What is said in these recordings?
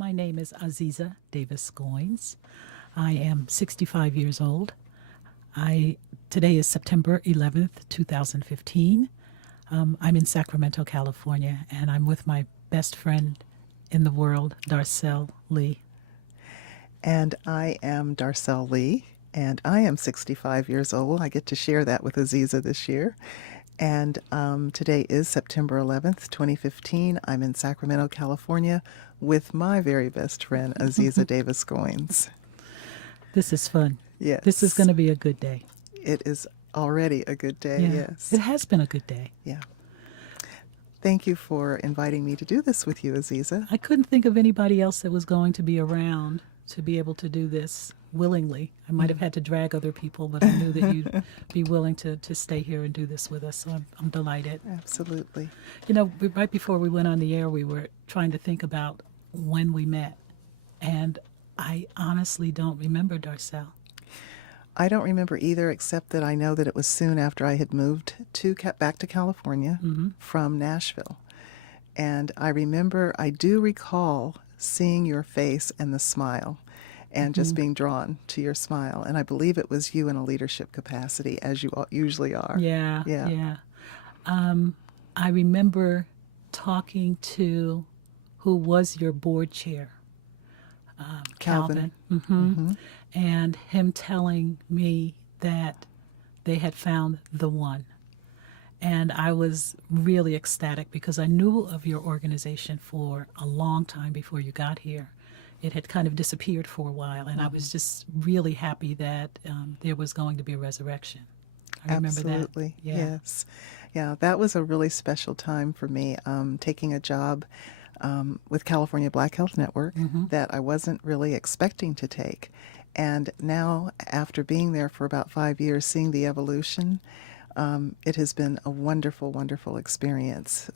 My name is Azizza Goines. I am 65 years old. Today is September 11th, 2015. I'm in Sacramento, California, and I'm with my best friend in the world, Darcel Lee. And I am Darcel Lee, and I am 65 years old. I get to share that with Azizza this year. And today is September 11th, 2015. I'm in Sacramento, California with my very best friend, Azizza Goines. This is fun. Yes. This is going to be a good day. It is already a good day, Yeah, yes. it has been a good day. Yeah. Thank you for inviting me to do this with you, Azizza. I couldn't think of anybody else that was going to be around to be able to do this willingly. I might have had to drag other people, but I knew that you'd be willing to stay here and do this with us. So I'm delighted. Absolutely. You know, right before we went on the air, we were trying to think about when we met. And I honestly don't remember, Darcel. I don't remember either, except that I know that it was soon after I had moved back to California from Nashville. And I do recall seeing your face and the smile and just being drawn to your smile. And I believe it was you in a leadership capacity, as you usually are. Yeah. I remember talking to who was your board chair, Calvin. And him telling me that they had found the one. And I was really ecstatic because I knew of your organization for a long time before you got here. It had kind of disappeared for a while, and I was just really happy that there was going to be a resurrection. I remember Absolutely. that. Yeah. Yes. Yeah, that was a really special time for me, taking a job with California Black Health Network that I wasn't really expecting to take. And now, after being there for about 5 years, seeing the evolution, it has been a wonderful, wonderful experience,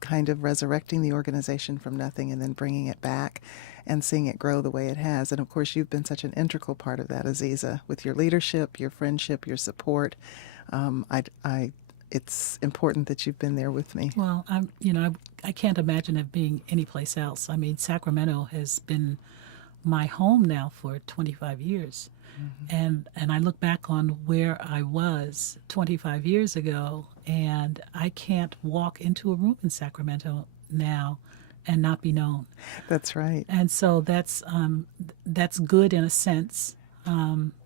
kind of resurrecting the organization from nothing and then bringing it back and seeing it grow the way it has. And of course, you've been such an integral part of that, Azizza, with your leadership, your friendship, your support. It's important that you've been there with me. Well, I can't imagine it being anyplace else. I mean, Sacramento has been my home now for 25 years. And I look back on where I was 25 years ago, and I can't walk into a room in Sacramento now and not be known. That's right. And so that's good in a sense.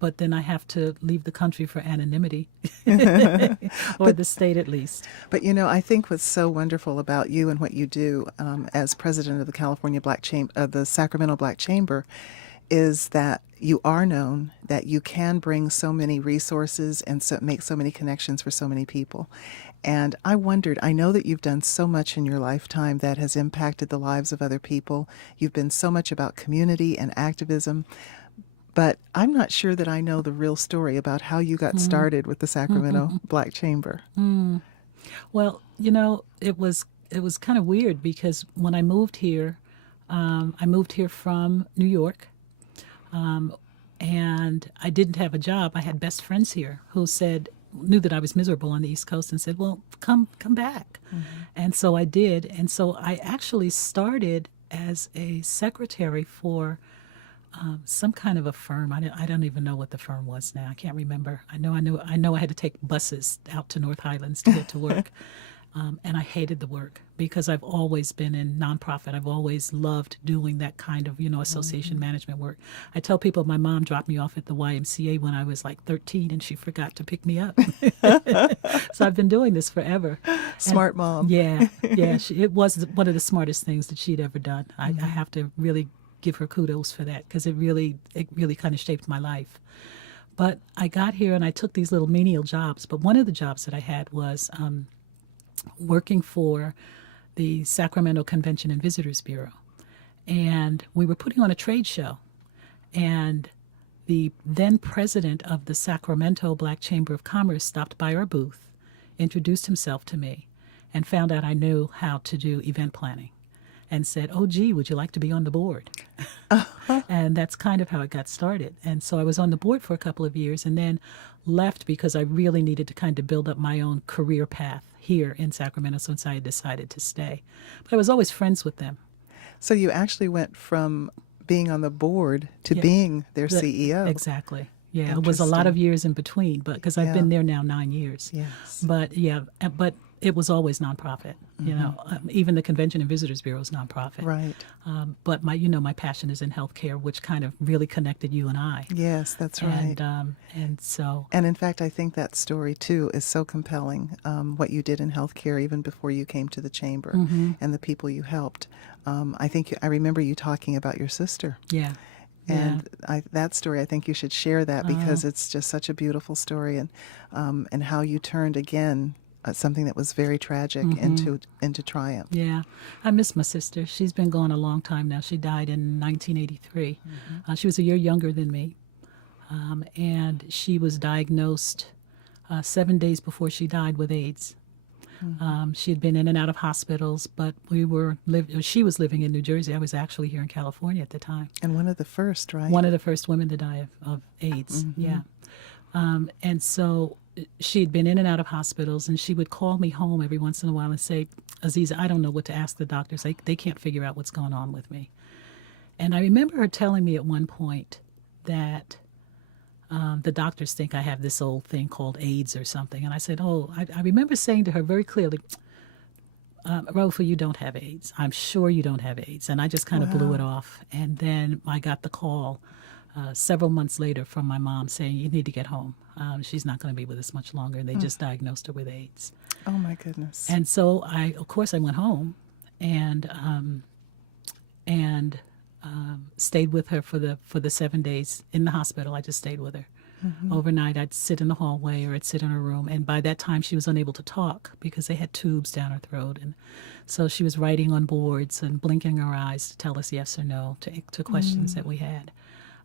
But then I have to leave the country for anonymity, or the state at least. But I think what's so wonderful about you and what you do as president of the the Sacramento Black Chamber, is that you are known, that you can bring so many resources and make so many connections for so many people. And I know that you've done so much in your lifetime that has impacted the lives of other people. You've been so much about community and activism. But I'm not sure that I know the real story about how you got started with the Sacramento Black Chamber. Well, it was kind of weird because when I moved here from New York, and I didn't have a job. I had best friends here who knew that I was miserable on the East Coast and said, well, come back. And so I did. And so I actually started as a secretary for some kind of a firm. I don't even know what the firm was now. I can't remember. I know I had to take buses out to North Highlands to get to work. And I hated the work because I've always been in nonprofit. I've always loved doing that kind of, association management work. I tell people my mom dropped me off at the YMCA when I was like 13 and she forgot to pick me up. So I've been doing this forever. Smart mom. Yeah. It was one of the smartest things that she'd ever done. I have to really give her kudos for that because it really kind of shaped my life. But I got here and I took these little menial jobs. But one of the jobs that I had was working for the Sacramento Convention and Visitors Bureau. And we were putting on a trade show. And the then president of the Sacramento Black Chamber of Commerce stopped by our booth, introduced himself to me, and found out I knew how to do event planning. And said, oh, gee, would you like to be on the board? And that's kind of how it got started. And so I was on the board for a couple of years and then left because I really needed to kind of build up my own career path here in Sacramento, so I decided to stay. But I was always friends with them. So you actually went from being on the board to Yeah. being their CEO. Exactly. Yeah, it was a lot of Interesting. years in between, but because I've Yeah. been there now 9 years. Yes. But yeah, but it was always nonprofit. Even the Convention and Visitors Bureau is nonprofit. Right. But my passion is in healthcare, which kind of really connected you and I. Yes, that's right. And so And in fact, I think that story too is so compelling. What you did in healthcare even before you came to the chamber, and the people you helped. I remember you talking about your sister. yeah, And that story, I think you should share that because it's just such a beautiful story, and how you turned again something that was very tragic into triumph. yeah. I miss my sister. She's been gone a long time now. She died in 1983. She was a year younger than me, and she was diagnosed 7 days before she died with AIDS. She had been in and out of hospitals, but she was living in New Jersey. I was actually here in California at the time. And one of the first, right? One of the first women to die of AIDS, yeah. And so she had been in and out of hospitals, and she would call me home every once in a while and say, Azizza, I don't know what to ask the doctors. They can't figure out what's going on with me. And I remember her telling me at one point that the doctors think I have this old thing called AIDS or something. And I said, I remember saying to her very clearly, Rofa, you don't have AIDS. I'm sure you don't have AIDS. And I just kind of blew it off. And then I got the call several months later from my mom saying, you need to get home. She's not going to be with us much longer. They just diagnosed her with AIDS. Oh, my goodness. And so of course, I went home and stayed with her for the 7 days in the hospital. I just stayed with her. Overnight, I'd sit in the hallway or I'd sit in her room. And by that time, she was unable to talk because they had tubes down her throat. And so she was writing on boards and blinking her eyes to tell us yes or no to questions that we had.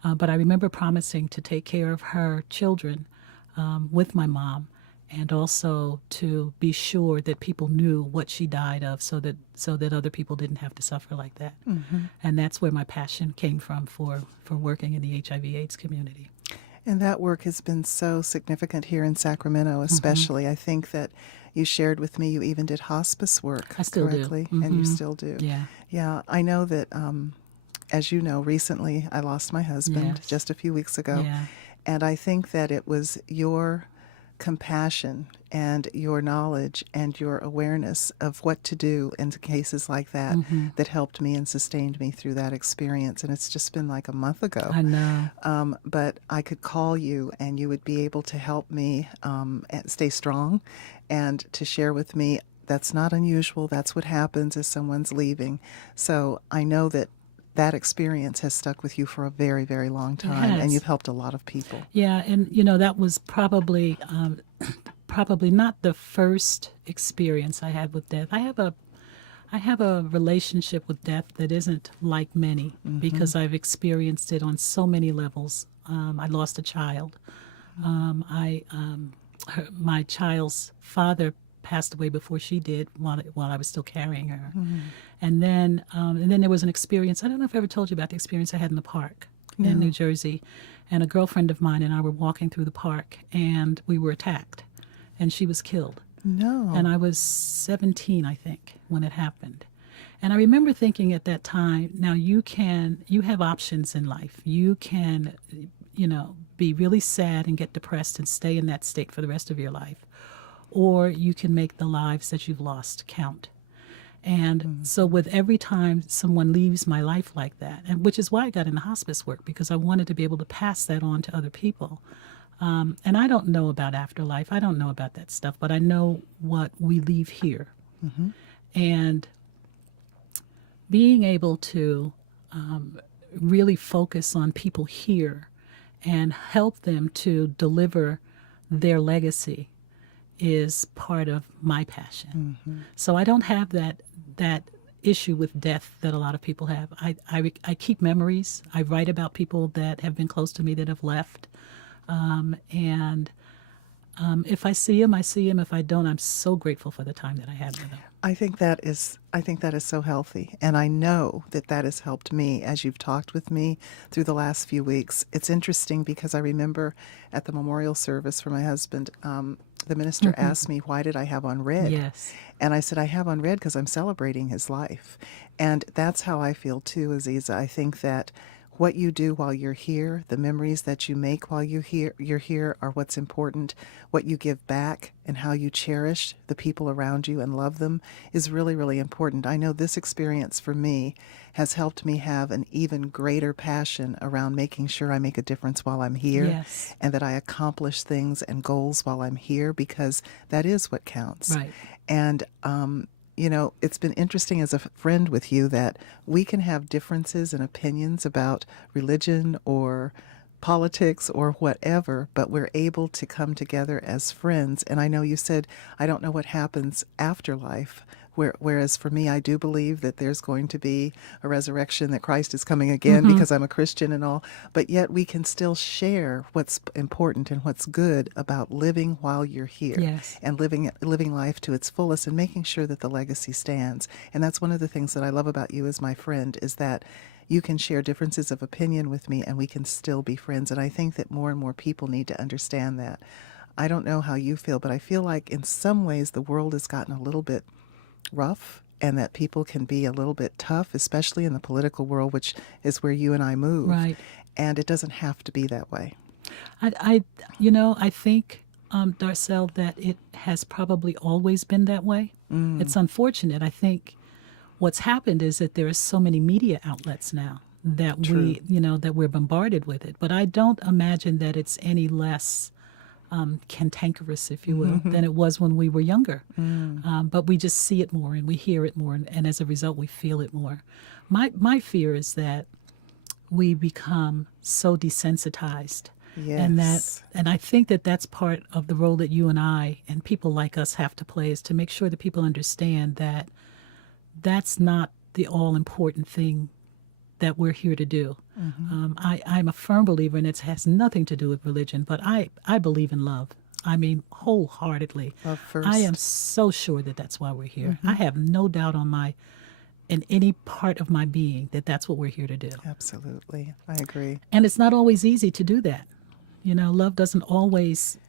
But I remember promising to take care of her children with my mom, and also to be sure that people knew what she died of, so that other people didn't have to suffer like that. And that's where my passion came from for working in the HIV/AIDS community. And that work has been so significant here in Sacramento, especially. I think that you shared with me you even did hospice work. I still do. correctly, and you still do. Yeah. Yeah, I know that, as you know, recently I lost my husband Yes. just a few weeks ago. Yeah. And I think that it was your compassion and your knowledge and your awareness of what to do in cases like that that helped me and sustained me through that experience. And it's just been like a month ago. I know. But I could call you and you would be able to help me and stay strong and to share with me that's not unusual. That's what happens as someone's leaving. So I know that that experience has stuck with you for a very, very long time, and has. you've helped a lot of people. Yeah, and that was probably not the first experience I had with death. I have a relationship with death that isn't like many because I've experienced it on so many levels. I lost a child. My child's father passed away before she did while I was still carrying her. And then there was an experience. I don't know if I ever told you about the experience I had in the park in New Jersey. And a girlfriend of mine and I were walking through the park and we were attacked and she was killed. No. And I was 17, I think, when it happened. And I remember thinking at that time, now you have options in life. You can, be really sad and get depressed and stay in that state for the rest of your life. Or you can make the lives that you've lost count. And so with every time someone leaves my life like that, and which is why I got into hospice work, because I wanted to be able to pass that on to other people. And I don't know about afterlife. I don't know about that stuff, but I know what we leave here. And being able to really focus on people here and help them to deliver their legacy is part of my passion. So I don't have that issue with death that a lot of people have. I keep memories. I write about people that have been close to me that have left. And if I see them, I see them. If I don't, I'm so grateful for the time that I had with them. I think that is so healthy, and I know that has helped me as you've talked with me through the last few weeks. It's interesting because I remember at the memorial service for my husband, the minister asked me, why did I have on red? Yes. And I said, I have on red because I'm celebrating his life. And that's how I feel too, Azizza. I think that what you do while you're here, the memories that you make while you're here are what's important. What you give back and how you cherish the people around you and love them is really, really important. I know this experience for me has helped me have an even greater passion around making sure I make a difference while I'm here, Yes. and that I accomplish things and goals while I'm here, because that is what counts. Right. And it's been interesting as a friend with you that we can have differences and opinions about religion or politics or whatever, but we're able to come together as friends. And I know you said, I don't know what happens after life. Whereas for me, I do believe that there's going to be a resurrection, that Christ is coming again, because I'm a Christian and all. But yet we can still share what's important and what's good about living while you're here. Yes. And living life to its fullest and making sure that the legacy stands. And that's one of the things that I love about you as my friend, is that you can share differences of opinion with me and we can still be friends. And I think that more and more people need to understand that. I don't know how you feel, but I feel like in some ways the world has gotten a little bit rough, and that people can be a little bit tough, especially in the political world, which is where you and I move. Right. And it doesn't have to be that way. I think, Darcel, that it has probably always been that way. It's unfortunate. I think what's happened is that there are so many media outlets now that that we're bombarded with it. But I don't imagine that it's any less cantankerous, if you will, than it was when we were younger. But we just see it more and we hear it more, and as a result, we feel it more. My fear is that we become so desensitized. Yes. And I think that that's part of the role that you and I and people like us have to play, is to make sure that people understand that that's not the all-important thing that we're here to do. I'm a firm believer, and it has nothing to do with religion, but I believe in love. I mean, wholeheartedly. Love first. I am so sure that that's why we're here. I have no doubt in any part of my being that that's what we're here to do. Absolutely. I agree. And it's not always easy to do that. Love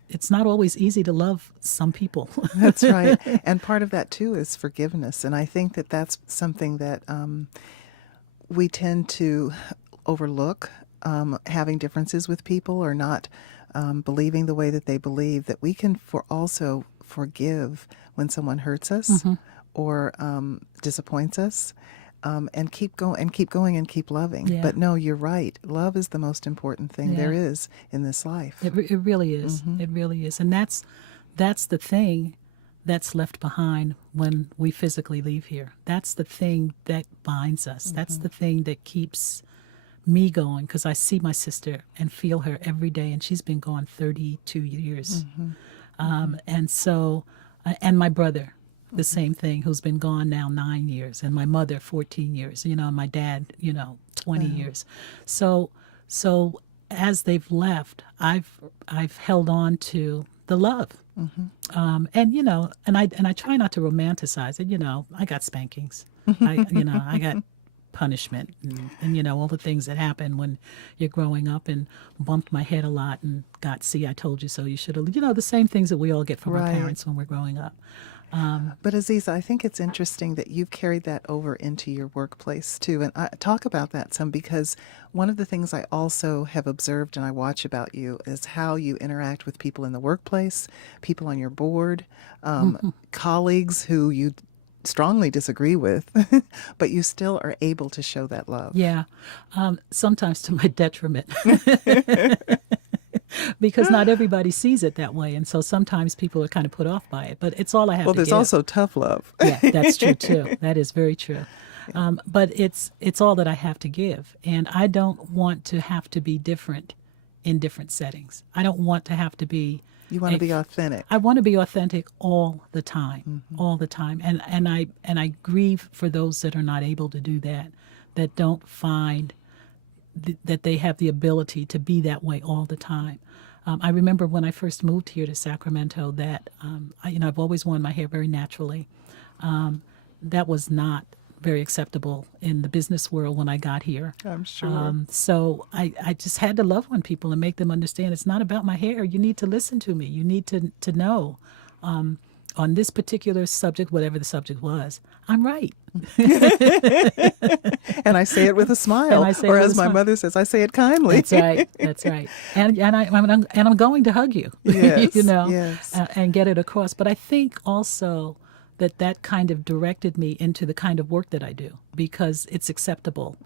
it's not always easy to love some people. That's right. And part of that, too, is forgiveness. And I think that that's something that we tend to overlook, having differences with people, or not believing the way that they believe, that we can also forgive when someone hurts us or disappoints us, and keep going and keep loving. Yeah. But no, you're right. Love is the most important thing there is in this life. It really is. It really is. And that's the thing that's left behind when we physically leave here. That's the thing that binds us. That's the thing that keeps me going, because I see my sister and feel her every day, and she's been gone 32 years. And so, and my brother, the same thing, who's been gone now 9 years, and my mother 14 years, and my dad, 20 years. So as they've left, I've held on to the love. And I try not to romanticize it. I got spankings. I got punishment, and all the things that happen when you're growing up, and bumped my head a lot and got, see, I told you so, you should have, the same things that we all get from our parents when we're growing up. But Azizza, I think it's interesting that you've carried that over into your workplace too. And I talk about that some, because one of the things I also have observed and I watch about you is how you interact with people in the workplace, people on your board, colleagues who you strongly disagree with, but you still are able to show that love. Yeah, sometimes to my detriment. Because not everybody sees it that way, and so sometimes people are kind of put off by it. But it's all I have to give. Well, there's also tough love. Yeah, that's true too. That is very true. But it's all that I have to give, and I don't want to have to be different in different settings. I don't want to have to be. You want to be authentic. I want to be authentic all the time, all the time, and I grieve for those that are not able to do that, that don't find that they have the ability to be that way all the time. I remember when I first moved here to Sacramento that I've always worn my hair very naturally. That was not very acceptable in the business world when I got here. I'm sure. So I just had to love on people and make them understand it's not about my hair. You need to listen to me. You need to know on this particular subject, whatever the subject was, I'm right. And I say it with a smile, And I say or it with as a my smile. mother says, I say it kindly. That's right. That's right. And I'm going to hug you. Yes, you know, yes. and get it across. But I think also that kind of directed me into the kind of work that I do because it's acceptable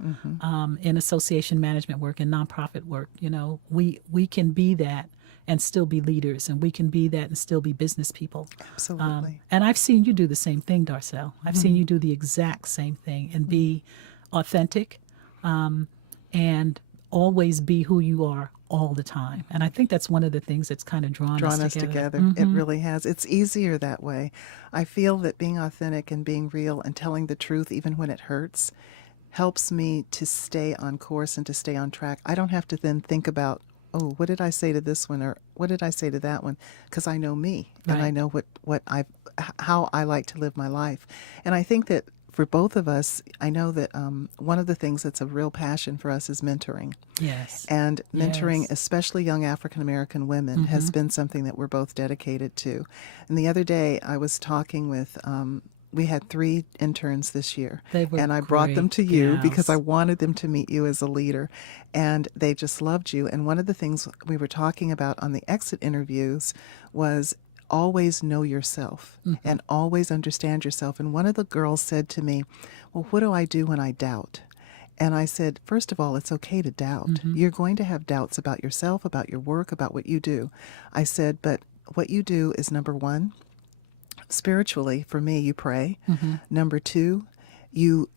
in association management work and nonprofit work. You know, we can be that and still be leaders, and we can be that and still be business people. Absolutely. And I've seen you do the same thing, Darcel. I've seen you do the exact same thing and be authentic and always be who you are all the time. And I think that's one of the things that's kind of drawn us together. It really has. It's easier that way. I feel that being authentic and being real and telling the truth, even when it hurts, helps me to stay on course and to stay on track. I don't have to then think about, oh, what did I say to this one, or what did I say to that one? Because I know me and I Right. know how I like to live my life. And I think that for both of us, I know that one of the things that's a real passion for us is mentoring. Yes. And mentoring, Yes. especially young African American women, has been something that we're both dedicated to. And the other day, I was talking with, we had 3 interns this year. They were And I brought them great to you because I gals. wanted them to meet you as a leader. And they just loved you. And one of the things we were talking about on the exit interviews was always know yourself and always understand yourself. And one of the girls said to me, well, what do I do when I doubt? And I said, first of all, it's okay to doubt. You're going to have doubts about yourself, about your work, about what you do. I said, but what you do is number 1, spiritually, for me, you pray. Number 2, you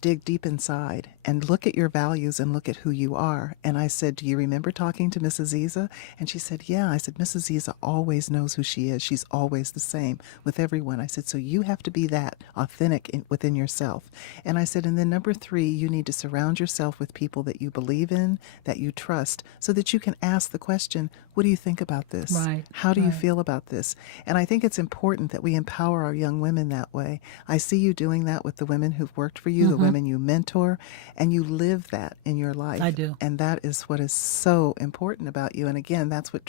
dig deep inside and look at your values and look at who you are. And I said, do you remember talking to Miss Azizza? And she said, yeah. I said, Miss Azizza always knows who she is. She's always the same with everyone. I said, so you have to be that authentic within yourself. And I said, and then number 3, you need to surround yourself with people that you believe in, that you trust, so that you can ask the question, what do you think about this? Right. How do you Right. feel about this? And I think it's important that we empower our young women that way. I see you doing that with the women who've worked for you, the women you mentor, and you live that in your life. I do. And that is what is so important about you. And again, that's what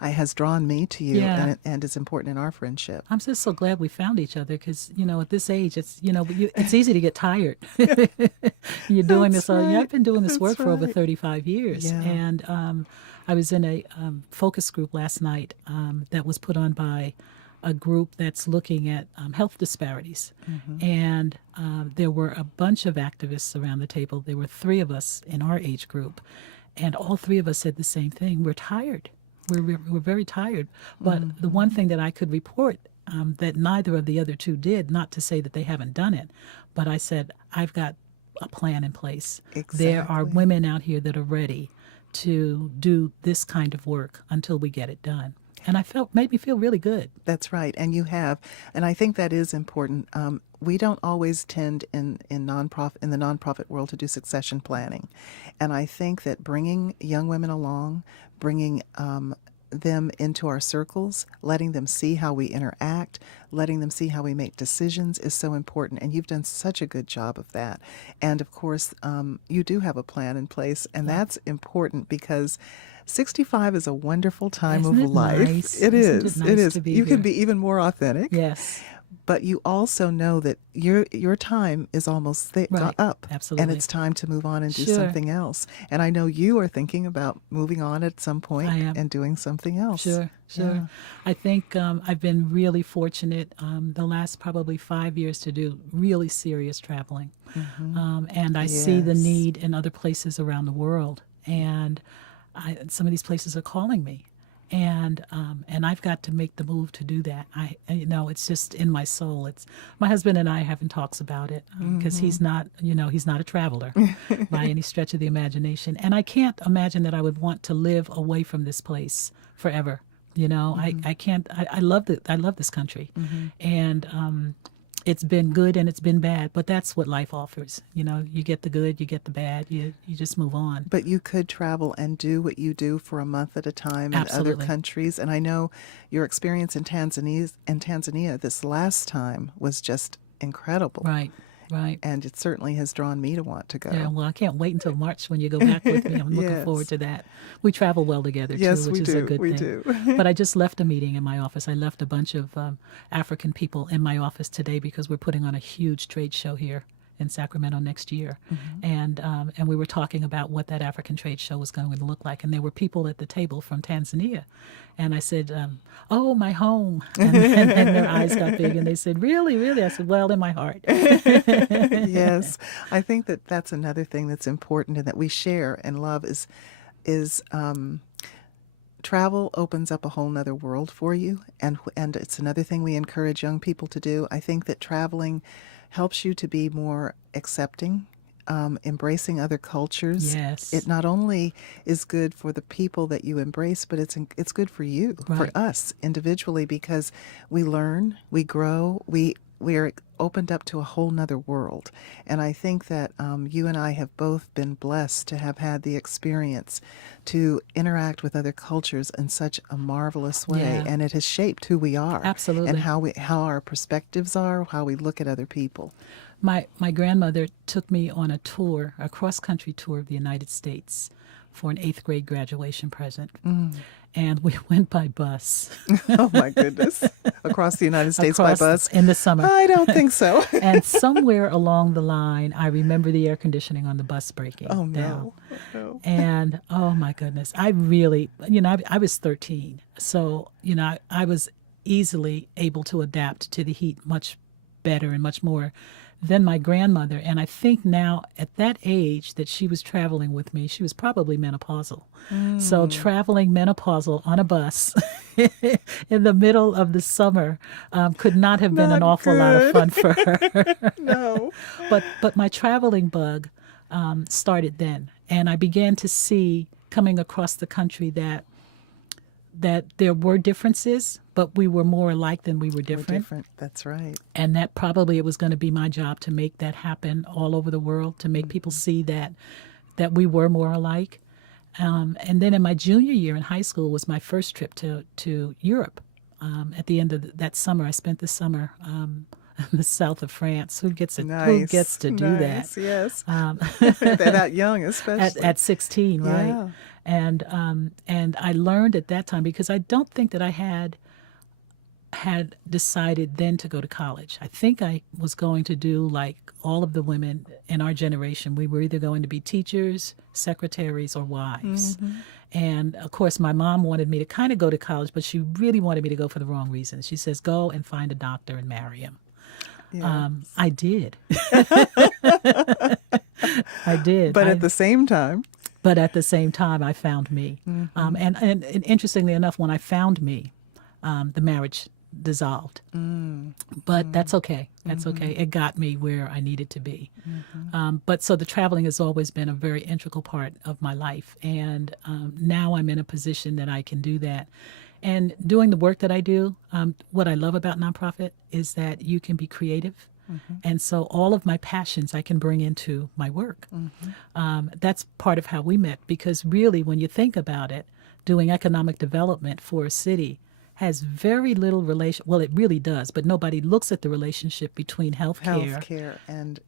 has drawn me to you, Yeah. and is important in our friendship. I'm just so glad we found each other because, you know, at this age, it's easy to get tired. You're doing That's this all. right. I've been doing this work That's for over right. 35 years. Yeah. And I was in a focus group last night that was put on by a group that's looking at health disparities. And there were a bunch of activists around the table. There were 3 of us in our age group. And all 3 of us said the same thing. We're tired. We're very tired. But the one thing that I could report that neither of the other 2 did, not to say that they haven't done it, but I said, I've got a plan in place. There are Exactly. women out here that are ready to do this kind of work until we get it done. And made me feel really good. That's right, and you have, and I think that is important. We don't always tend in the nonprofit world to do succession planning, and I think that bringing young women along, bringing them into our circles, letting them see how we interact, letting them see how we make decisions is so important. And you've done such a good job of that. And of course, you do have a plan in place, and that's important because 65 is a wonderful time Isn't of it life. nice? It Isn't is. it nice It is. to be You can here? be even more authentic. Yes. But you also know that your time is almost Right. up, and Absolutely. it's time to move on and do Sure. something else. And I know you are thinking about moving on at some point I am. and doing something else. Sure. Yeah. I think I've been really fortunate the last probably 5 years to do really serious traveling. And I see the Yes. need in other places around the world. And some of these places are calling me. And I've got to make the move to do that. It's just in my soul. It's my husband and I having talks about it because he's not a traveler by any stretch of the imagination. And I can't imagine that I would want to live away from this place forever. I can't. I love it. I love this country, and it's been good and it's been bad. But that's what life offers. You get the good, you get the bad. You just move on. But you could travel and do what you do for a month at a time in other Absolutely. countries. And I know your experience in Tanzania this last time was just incredible. Right. Right. And it certainly has drawn me to want to Yeah, go. well, I can't wait until March when you go back with me. I'm looking forward Yes. to that. We travel well together too, Yes, which we is a do. good We thing. do. But I just left a meeting in my office. I left a bunch of African people in my office today because we're putting on a huge trade show here in Sacramento next year, and we were talking about what that African trade show was going to look like. And there were people at the table from Tanzania, and I said, "Oh, my home," and their eyes got big, and they said, "Really, really?" I said, "Well, in my heart." Yes, I think that that's another thing that's important and that we share and love is travel opens up a whole nother world for you, and it's another thing we encourage young people to do. I think that traveling helps you to be more accepting, embracing other cultures. Yes. It not only is good for the people that you embrace, but it's good for you, for Right. us individually, because we learn, we grow, we are opened up to a whole nother world. And I think that you and I have both been blessed to have had the experience to interact with other cultures in such a marvelous way. Yeah. And it has shaped who we are and Absolutely. how our perspectives are, how we look at other people. My grandmother took me on a tour, a cross-country tour of the United States for an 8th grade graduation present. And we went by bus Oh my goodness. Across the United States by across bus? in the summer. I don't think so. And somewhere along the line, I remember the air conditioning on the bus breaking Oh down. no. Oh, no. And oh my goodness, I really, I was 13. So, I was easily able to adapt to the heat much better and much more than my grandmother. And I think now at that age that she was traveling with me, she was probably menopausal. So traveling menopausal on a bus in the middle of the summer could not have been an Not awful lot of good. fun for her. No. But my traveling bug started then, and I began to see coming across the country that there were differences, but we were more alike than we were We're different. different. That's right. And that probably it was going to be my job to make that happen all over the world, to make people see that we were more alike. And then in my junior year in high school was my first trip to Europe. At the end of that summer, I spent the summer in the south of France. Who gets to do that? Nice, yes. They're that young, especially. At 16, right? Yeah. And I learned at that time, because I don't think that I had decided then to go to college. I think I was going to do like all of the women in our generation. We were either going to be teachers, secretaries, or wives. And of course, my mom wanted me to kind of go to college, but she really wanted me to go for the wrong reasons. She says, go and find a doctor and marry him. Yeah. I did. I did. But at the same time, But at the same time, I found me. And interestingly enough, when I found me, the marriage dissolved. But that's okay. That's okay. It got me where I needed to be. But so the traveling has always been a very integral part of my life. And now I'm in a position that I can do that. And doing the work that I do, what I love about nonprofit is that you can be creative. And so all of my passions I can bring into my work. That's part of how we met, because really when you think about it, doing economic development for a city has very little relation. Well, it really does, but nobody looks at the relationship between healthcare and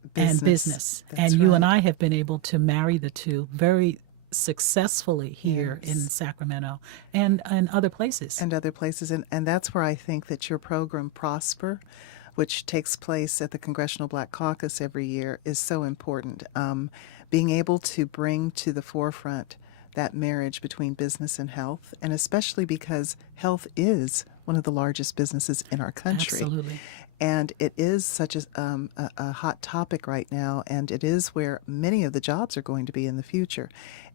business. And you and I have been able to marry the two very successfully here in Sacramento and other places. And other places. And that's where I think that your program, Prosper, which takes place at the Congressional Black Caucus every year, is so important. Being able to bring to the forefront that marriage between business and health, and especially because health is one of the largest businesses in our country. Absolutely. And it is such a hot topic right now, and it is where many of the jobs are going to be in the future.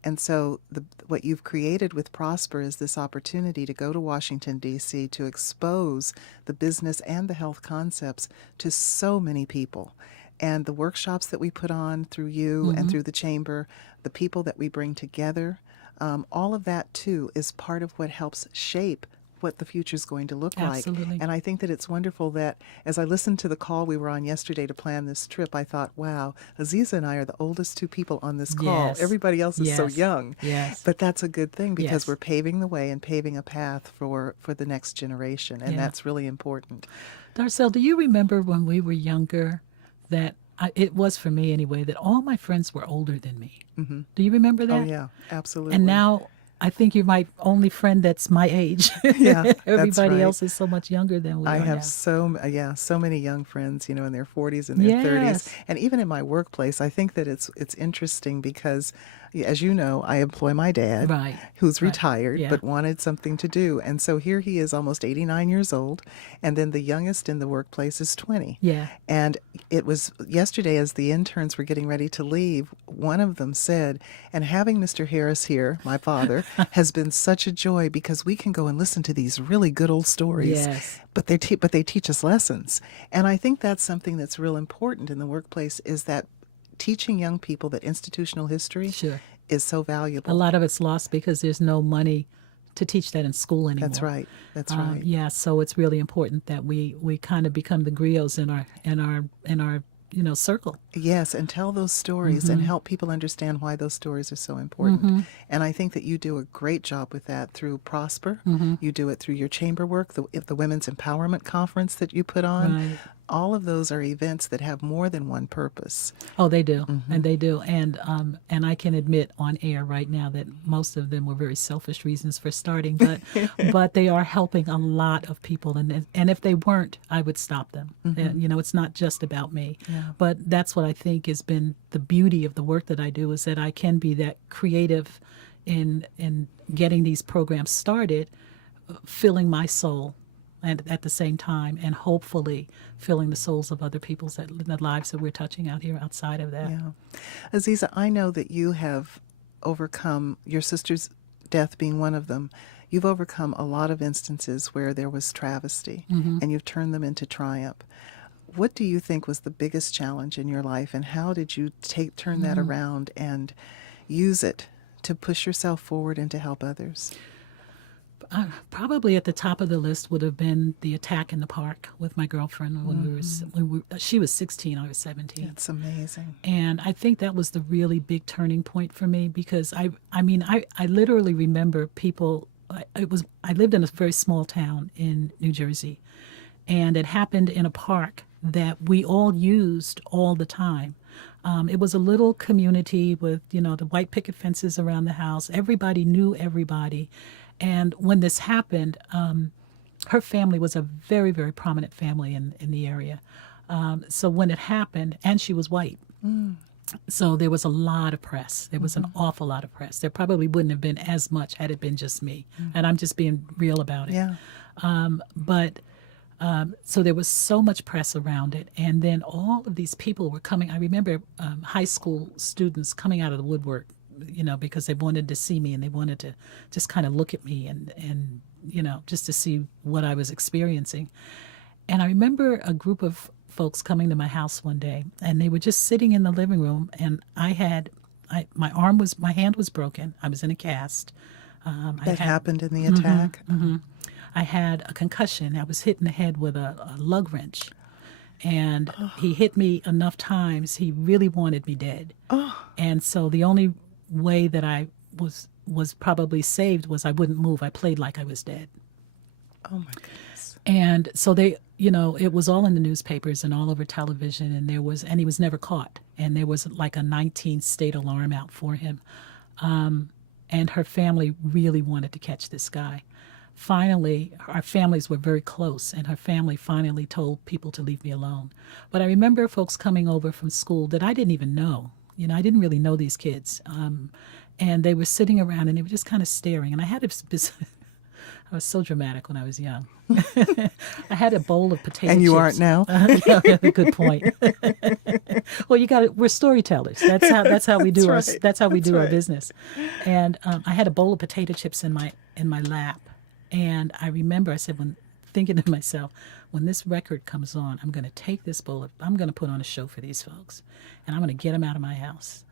And so what you've created with Prosper is this opportunity to go to Washington, D.C., to expose the business and the health concepts to so many people. And the workshops that we put on through you and through the chamber, the people that we bring together, all of that, too, is part of what helps shape what the future is going to look Absolutely. like. And I think that it's wonderful that as I listened to the call we were on yesterday to plan this trip, I thought, wow, Azizza and I are the oldest two people on this call. Yes. Everybody else is so Yes. young. Yes. But that's a good thing, because Yes. we're paving the way and paving a path for the next generation. And Yeah. that's really important. Darcel, do you remember when we were younger that it was for me anyway, that all my friends were older than me. Do you remember that? Oh, yeah, absolutely. And now I think you're my only friend that's my age. Yeah, that's Everybody right. else is so much younger than we I are have now. so many young friends, in their 40s and their 30s, Yes. and even in my workplace, I think that it's interesting because, as you know, I employ my dad, Right. who's Right. retired Yeah. but wanted something to do, and so here he is, almost 89 years old, and then the youngest in the workplace is 20. Yeah. And it was yesterday, as the interns were getting ready to leave, one of them said, "And having Mr. Harris here, my father, has been such a joy because we can go and listen to these really good old stories, Yes. but they teach us lessons." And I think that's something that's real important in the workplace, is that teaching young people that institutional history Sure. is so A valuable. lot of it's lost because there's no money to teach that in school anymore. That's right. That's right. Yeah, so it's really important that we kind of become the griots in our circle. Yes, and tell those stories Mm-hmm. and help people understand why those stories are so important. And I think that you do a great job with that through Prosper. Mm-hmm. You do it through your chamber work, the Women's Empowerment Conference that you put on. Right. All of those are events that have more than one purpose. Oh, they do, Mm-hmm. and they do, and I can admit on air right now that most of them were very selfish reasons for starting, but they are helping a lot of people, and if they weren't, I would stop them. And, it's not just about me, Mm-hmm. Yeah. but that's what I think has been the beauty of the work that I do, is that I can be that creative in getting these programs started, filling my soul. And at the same time, and hopefully filling the souls of other people's the lives that we're touching out here outside of that. Yeah. Azizza, I know that you have overcome, your sister's death being one of them, you've overcome a lot of instances where there was travesty, and you've turned them into triumph. What do you think was the biggest challenge in your life, and how did you turn that around and use it to push yourself forward and to help others? Probably at the top of the list would have been the attack in the park with my girlfriend she was 16, I was 17. It's amazing. And I think that was the really big turning point for me, because I literally remember people. I lived in a very small town in New Jersey, and it happened in a park that we all used all the time. It was a little community with the white picket fences around the house. Everybody knew everybody, and when this happened, her family was a very, very prominent family in the area. So when it happened, and she was white. So there was a lot of press. There was an awful lot of press. There probably wouldn't have been as much had it been just me. And I'm just being real about it. Yeah. So there was so much press around it. And then all of these people were coming. I remember high school students coming out of the woodwork, because they wanted to see me and they wanted to just kind of look at me and just to see what I was experiencing. And I remember a group of folks coming to my house one day, and they were just sitting in the living room, and my hand was broken. I was in a cast. That happened in the attack? I had a concussion. I was hit in the head with a lug wrench. And he hit me enough times, he really wanted me dead. And so the only way that I was probably saved was I wouldn't move. I played like I was dead. Oh, my goodness. And so they, it was all in the newspapers and all over television, and he was never caught. And there was like a 19-state alarm out for him. And her family really wanted to catch this guy. Finally, our families were very close, and her family finally told people to leave me alone. But I remember folks coming over from school that I didn't even know. I didn't really know these kids. And they were sitting around, and they were just kind of staring. And I had I was so dramatic when I was young. I had a bowl of potato chips. And you aren't now? Good point. Well, we're storytellers. That's how we do our business. And I had a bowl of potato chips in my lap. And I remember I said, thinking to myself, when this record comes on, I'm going to take this bowl, I'm going to put on a show for these folks, and I'm going to get them out of my house.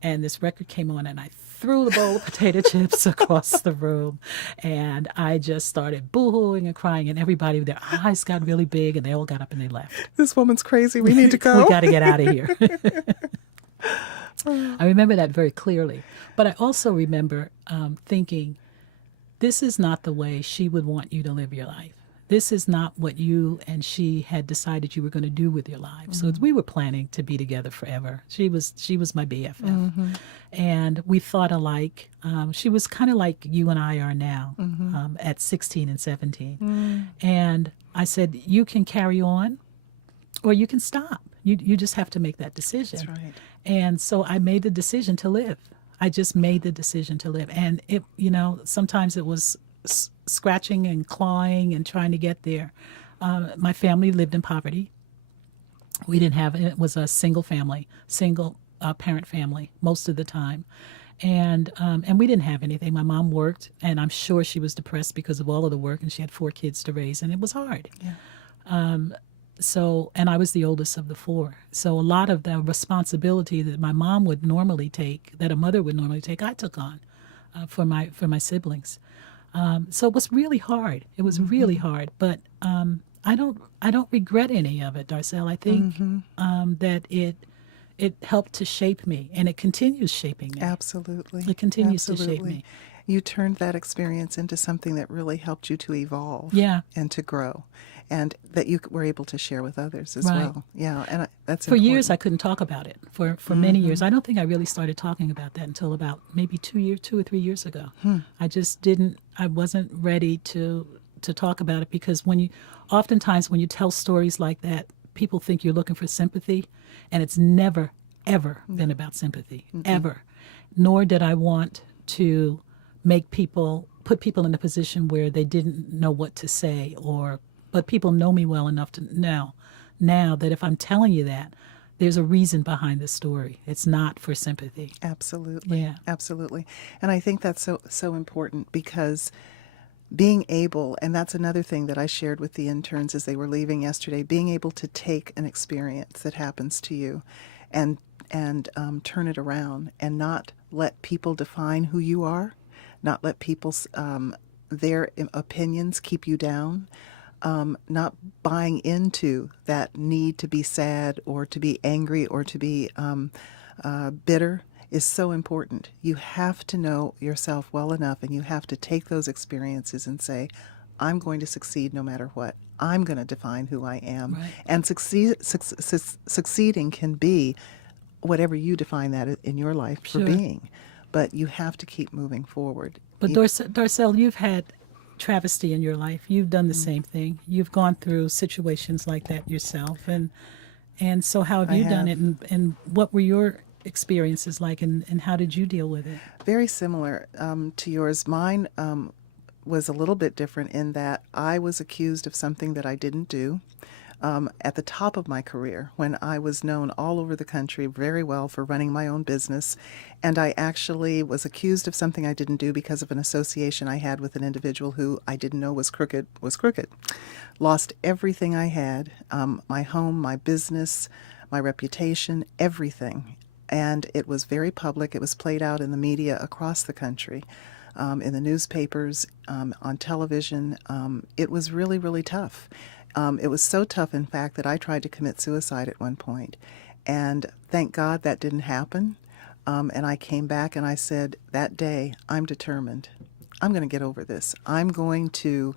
And this record came on, and I threw the bowl of potato chips across the room, and I just started boo-hooing and crying, and everybody, their eyes got really big, and they all got up and they left. This woman's crazy. We need to go. We got to get out of here. I remember that very clearly. But I also remember thinking, this is not the way she would want you to live your life. this is not what you and she had decided you were going to do with your lives. So we were planning to be together forever. She was my BFF, and we thought alike. She was kind of like you and I are now, at 16 and 17. And I said, you can carry on, or you can stop. You just have to make that decision. That's right. And so I made the decision to live. I just made the decision to live. And sometimes it was scratching and clawing and trying to get there. My family lived in poverty. We didn't have, it was a single family, single parent family most of the time. And we didn't have anything. My mom worked, and I'm sure she was depressed because of all of the work, and she had 4 kids to raise, and it was hard. Yeah. And I was the oldest of the 4. So a lot of the responsibility that my mom would normally take, that a mother would normally take, I took on for my siblings. So it was really hard. It was really hard. But I don't regret any of it, Darcel. I think that it helped to shape me, and it continues shaping me. Absolutely. It continues to shape me. You turned that experience into something that really helped you to evolve and to grow, and that you were able to share with others as well. Yeah, and that's for important. years I couldn't talk about it. For many years, I don't think I really started talking about that until about maybe 2 or 3 years ago. I just didn't. I wasn't ready to talk about it, because oftentimes when you tell stories like that, people think you're looking for sympathy, and it's never ever been about sympathy, ever. Nor did I want to put people in a position where they didn't know what to say, but people know me well enough to know now that if I'm telling you that, there's a reason behind the story. It's not for sympathy. Absolutely. Yeah. Absolutely. And I think that's so important, because being able, and that's another thing that I shared with the interns as they were leaving yesterday, being able to take an experience that happens to you and turn it around, and not let people define who you are, not let people's their opinions keep you down, not buying into that need to be sad or to be angry or to be bitter is so important. You have to know yourself well enough, and you have to take those experiences and say, I'm going to succeed no matter what. I'm going to define who I am. Right. And succeeding can be whatever you define that in your life for Sure. being. But you have to keep moving forward. But Darcel, you've had travesty in your life. You've done the same thing. You've gone through situations like that yourself. And so how have you done it? And what were your experiences like, and how did you deal with it? Very similar to yours. Mine was a little bit different in that I was accused of something that I didn't do. At the top of my career, when I was known all over the country very well for running my own business, and I actually was accused of something I didn't do because of an association I had with an individual who I didn't know was crooked. Lost everything I had, my home, my business, my reputation, everything. And it was very public. It was played out in the media across the country, in the newspapers, on television. It was really, really tough. It was so tough, in fact, that I tried to commit suicide at one point. And thank God that didn't happen. And I came back and I said, that day, I'm determined. I'm going to get over this. I'm going to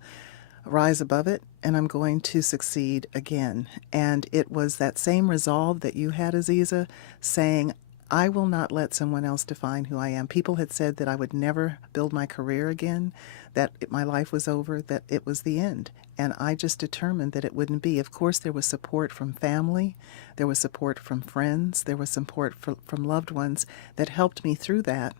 rise above it, and I'm going to succeed again. And it was that same resolve that you had, Azizza, saying, I will not let someone else define who I am. People had said that I would never build my career again, that my life was over, that it was the end. And I just determined that it wouldn't be. Of course, there was support from family, there was support from friends, there was support from loved ones that helped me through that.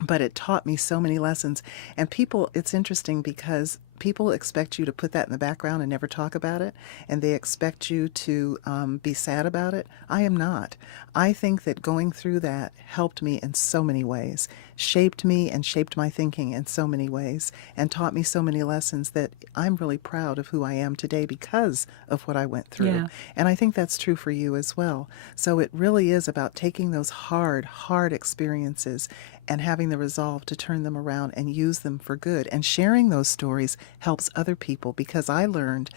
But it taught me so many lessons. And people, it's interesting because people expect you to put that in the background and never talk about it, and they expect you to be sad about it. I am not. I think that going through that helped me in so many ways, shaped me and shaped my thinking in so many ways, and taught me so many lessons that I'm really proud of who I am today because of what I went through. Yeah. And I think that's true for you as well. So it really is about taking those hard experiences and having the resolve to turn them around and use them for good. And sharing those stories helps other people, because I learned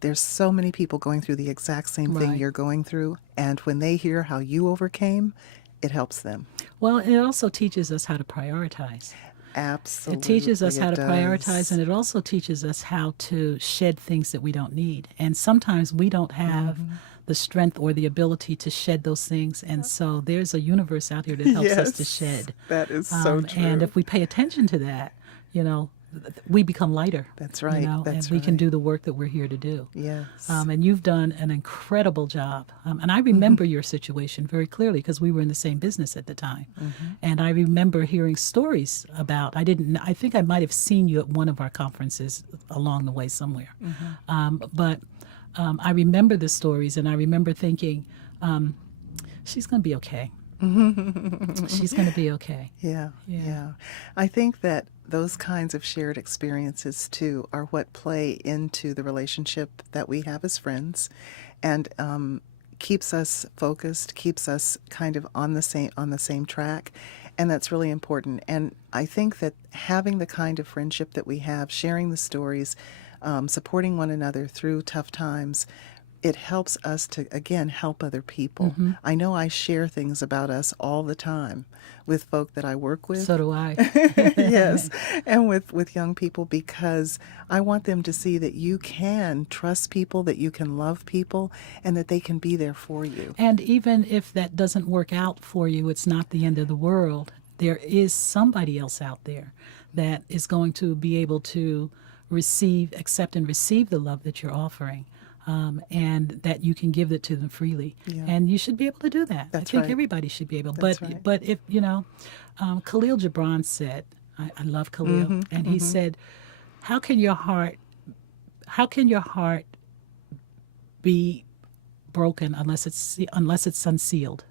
there's so many people going through the exact same thing Right. you're going through. And when they hear how you overcame, it helps them. Well, it also teaches us how to prioritize. It teaches us Absolutely, how it to prioritize, does. and it also teaches us how to shed things that we don't need. And sometimes we don't have the strength or the ability to shed those things. And so there's a universe out here that helps us to Yes, shed. that is so And true. if we pay attention to that, you know, we become lighter, That's you right. know, and That's we can right. do the work that we're here to do. Yes. And you've done an incredible job. And I Mm-hmm. remember your situation very clearly because we were in the same business at the time. Mm-hmm. And I remember hearing stories about, I think I might have seen you at one of our conferences along the way somewhere. Mm-hmm. But I remember the stories and I remember thinking, she's going to be okay. She's going to be okay. Yeah, Yeah. yeah. I think that those kinds of shared experiences too are what play into the relationship that we have as friends, and keeps us focused, keeps us kind of on the same track, and that's really important. And I think that having the kind of friendship that we have, sharing the stories, supporting one another through tough times, it helps us to, again, help other people. I know I share things about us all the time with folk that I work So with. do I. Yes, and with young people, because I want them to see that you can trust people, that you can love people, and that they can be there for you. And even if that doesn't work out for you, it's not the end of the world. There is somebody else out there that is going to be able to accept and receive the love that you're offering. And that you can give it to them freely, Yeah. and you should be able to do that. I That's think right. everybody should be able. That's But right. but if you know, Khalil Gibran said, I love Khalil, Mm-hmm. and he said, "How can your heart, how can your heart be broken unless it's unsealed?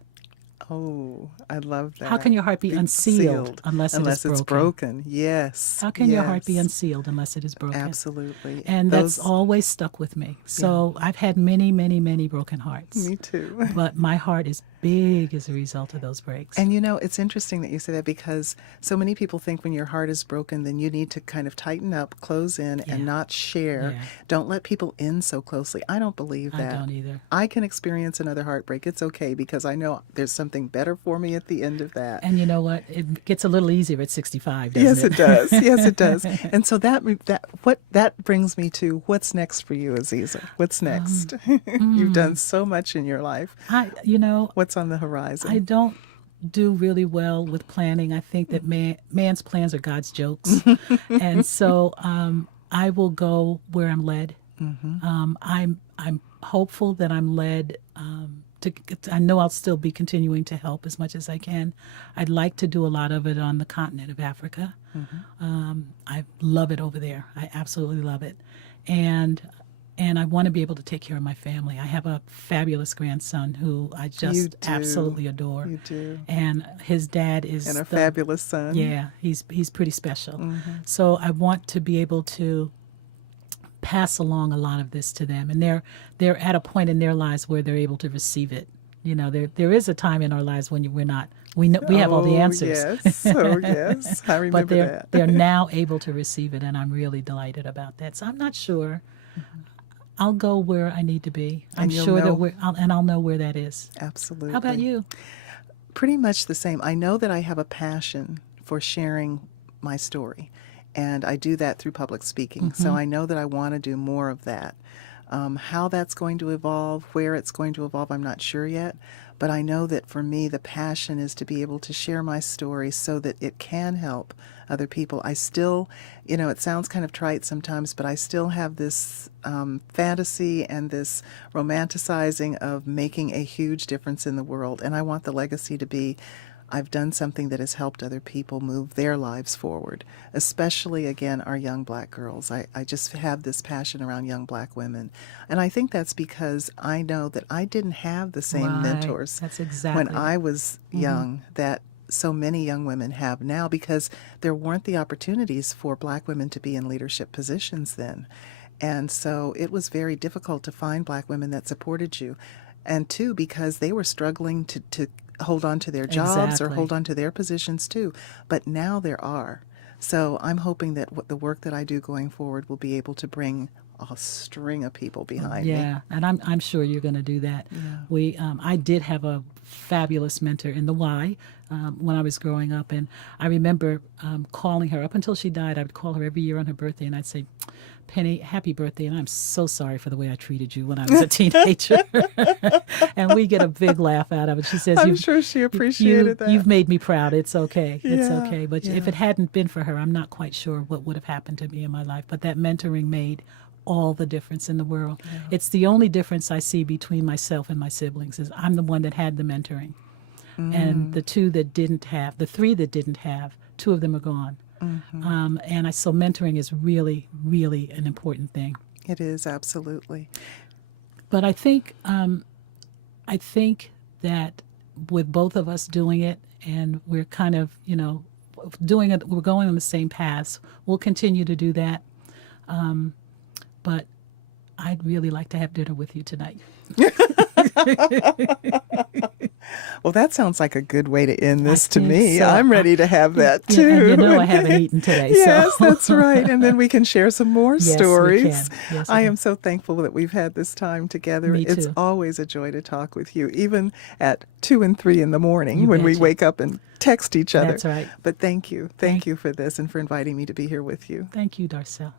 Oh, I love that. How can your heart be unsealed unless it is it's broken? broken. Yes. How can your heart be Yes. unsealed unless it is broken?" Absolutely. And that's Those, always stuck with me. So I've had many, many, many broken hearts, me too. but my heart is big as a result of those breaks. And you know, it's interesting that you say that, because so many people think when your heart is broken, then you need to kind of tighten up, close in, Yeah. and not share. Yeah. Don't let people in so closely. I don't believe I that. don't either. I can experience another heartbreak. It's okay, because I know there's something better for me at the end of that. And you know what? It gets a little easier at 65, Yes, doesn't it does. Yes, it does. And so that brings me to what's next for you, Azizza. What's next? You've done so much in your life. What's on the horizon? I don't do really well with planning. I think that man's plans are God's jokes. And so I will go where I'm led. I'm hopeful that I'm led I know I'll still be continuing to help as much as I can. I'd like to do a lot of it on the continent of Africa. I love it over there. I absolutely love it. And I want to be able to take care of my family. I have a fabulous grandson who I You just do. absolutely adore. You do. And his dad is And a fabulous son. Yeah, he's pretty special. So I want to be able to pass along a lot of this to them, and they're at a point in their lives where they're able to receive it. You know, there is a time in our lives when we're not. We have all the answers. Yes. Oh, yes. I remember But that. they're now able to receive it, and I'm really delighted about that. So I'm not sure. I'll go where I need to be. I'm And you'll sure know. that I'll know where that is. Absolutely. How about you? Pretty much the same. I know that I have a passion for sharing my story, and I do that through public speaking. So I know that I want to do more of that. How that's going to evolve, where it's going to evolve, I'm not sure yet. But I know that for me, the passion is to be able to share my story so that it can help other people. I still, it sounds kind of trite sometimes, but I still have this fantasy and this romanticizing of making a huge difference in the world. And I want the legacy to be, I've done something that has helped other people move their lives forward, especially, again, our young black girls. I just have this passion around young black women. And I think that's because I know that I didn't have the same Right. mentors That's exactly when I was young that so many young women have now, because there weren't the opportunities for black women to be in leadership positions then. And so it was very difficult to find black women that supported you. And two, because they were struggling to hold on to their jobs or Exactly. hold on to their positions too. But now there are. So I'm hoping that the work that I do going forward will be able to bring a string of people behind me. Yeah, and I'm sure you're going to do that. I did have a fabulous mentor in the Y when I was growing up, and I remember calling her up until she died. I would call her every year on her birthday, and I'd say, "Penny, happy birthday, and I'm so sorry for the way I treated you when I was a teenager." And we get a big laugh out of it. She says, I'm sure she appreciated that. You've made me proud. It's okay. It's Yeah, okay. But yeah. if it hadn't been for her, I'm not quite sure what would have happened to me in my life. But that mentoring made all the difference in the world. It's the only difference I see between myself and my siblings is I'm the one that had the mentoring. And the three that didn't have, two of them are gone. So mentoring is really, really an important thing. It is, absolutely. But I think that with both of us doing it, and we're kind of, doing it, we're going on the same paths. We'll continue to do that. But I'd really like to have dinner with you tonight. Well, that sounds like a good way to end this to think me. so. I'm ready to have that too. And I haven't eaten today. Yes, So. that's right. And then we can share some more Yes, we stories. can. Yes, we I can. am so thankful that we've had this time together. Me It's too. always a joy to talk with you, even at 2 and 3 in the morning You when we betcha. wake up and text each other. That's right. But thank you. Thank you for this and for inviting me to be here with you. Thank you, Darcel.